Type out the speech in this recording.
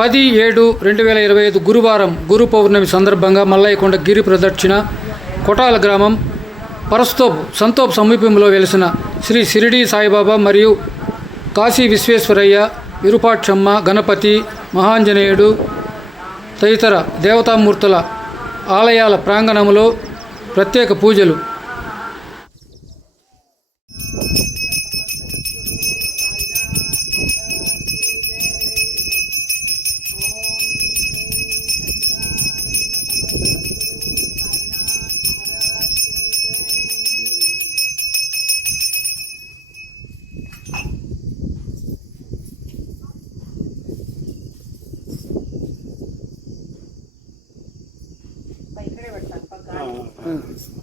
10/7/2025 గురువారం గురు పౌర్ణమి సందర్భంగా మల్లయ్యకొండ గిరి ప్రదక్షిణ కొటాల గ్రామం సంతోప్ సమీపంలో వెలిసిన శ్రీ షిరిడి సాయిబాబా మరియు కాశీ విశ్వేశ్వరయ్య, విరూపాక్షమ్మ, గణపతి, మహాంజనేయుడు తదితర దేవతామూర్తుల ఆలయాల ప్రాంగణంలో ప్రత్యేక పూజలు. ఇక్కడే పెడతాను పక్క